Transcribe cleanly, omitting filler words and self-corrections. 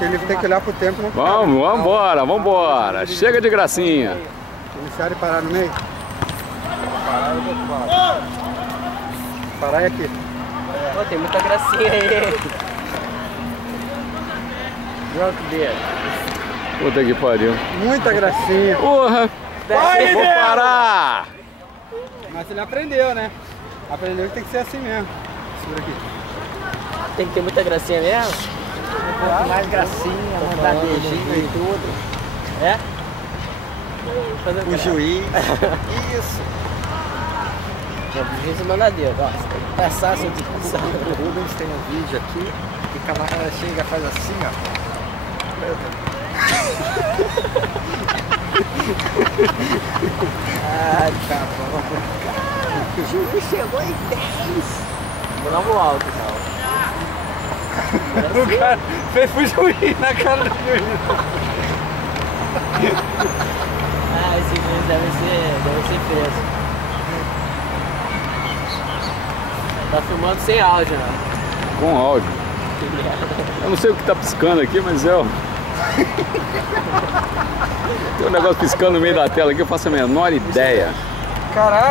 Porque ele tem que olhar pro tempo. Não Vambora, vambora. Chega de gracinha. Iniciar e parar no meio. Parar e parar. Parar é aqui. Pô, tem muita gracinha aí. Drunk beer. Puta que pariu. Muita gracinha. Porra! Vai, vou parar! Mas ele aprendeu, né? Aprendeu que tem que ser assim mesmo. Segura aqui. Tem que ter muita gracinha mesmo? Mais gracinha, mandar beijinho e tudo. É? O juiz. Isso. O juiz manda Deus, ó. Você tem que passar seu discussão. O Rubens tem um vídeo aqui que o camarada chega e faz assim, ó. Ai, tá bom. O juiz chegou em 10. Vou dar um alto, então. O cara fez pro juiz na cara do juiz. Ah, esse juiz deve ser preso. Tá filmando sem áudio, né? Com áudio. Eu não sei o que tá piscando aqui, mas é... Tem um negócio piscando no meio da tela aqui, eu faço a menor ideia. Caraca!